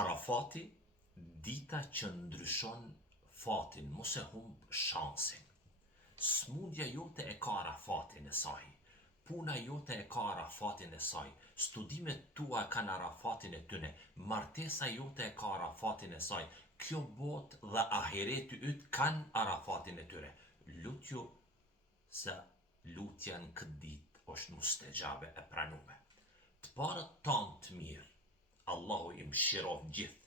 Arafati, dita që ndryshon fatin, mos e humb shansin. Smundja jote e ka Arafatin e saj. Puna jote e ka Arafatin e saj. Studimet tua kanë Arafatin e tyne. Martesa jote e ka Arafatin e saj. Kjo botë dhe ahireti yt kanë Arafatin e tyre. Lutju se lutja në këtë ditë është mustegjabe e pranume. Të parët tanë të mirë, Allahu i mëshirof gjithë,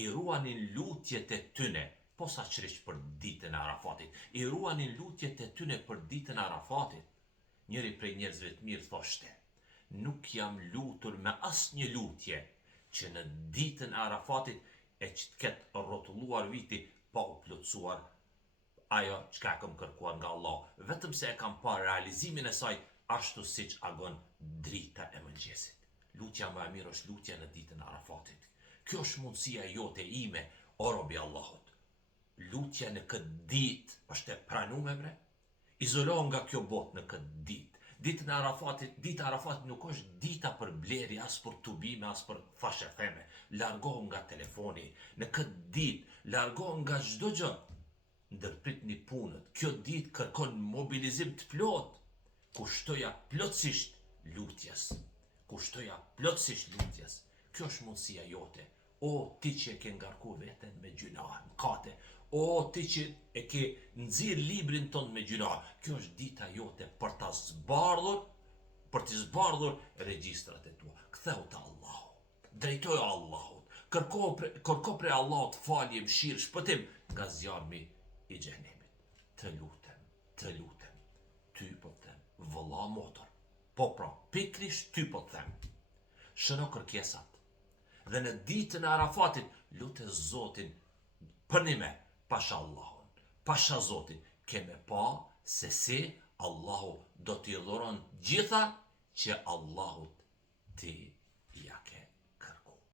i ruanin lutjet e tyne, posaçërisht për ditën e Arafatit, i ruanin lutjet e tyne për ditën e Arafatit. Njëri prej njerëzve të mirë thoshte, nuk jam lutur me asnjë lutje që në ditën e Arafatit e që të ketë rrotulluar viti pa u plotësuar ajo çka kam kërkuar nga Allah, vetëm se e kam parë realizimin e saj ashtu siç agon drita e mëngjesit. Lutja më e mirë është lutja në ditën e Arafatit. Kjo është mundësia jote ime, o robi Allahut. Lutja në këtë ditë është e pranuar bre. Izolohu nga kjo botë në këtë ditë. Dita e Arafatit nuk është dita për blerje, as për tubime, as për fashetheme. Largohu nga telefoni. Në këtë ditë largohu nga çdo gjë. Ndërpritni punët. Kjo ditë kërkon mobilizim të plot. Kushtoja plotësisht lutjes. Kjo është mundësia jote. O ti që e ke ngarku veten me gjunah, mëkate. O ti që e ke nxirr librin ton me gjunah. Kjo është dita jote për të zbardhur regjistrat e tua. Ktheu te Allahu. Drejtoju Allahut. Kërko prej Allahut falje, mëshirë, shpëtim nga zjarmi i xhenemit. Të lutem. Ty po të them, vëlla motor. Po pra, pikrisht ty po të them. Shëno kërkesat. Dhe në ditën e Arafatit, lute Zotin për një me, pasha Allahun. Pasha Zotin, keme pa se si Allahu do t'i dhuron gjitha që Allahut ti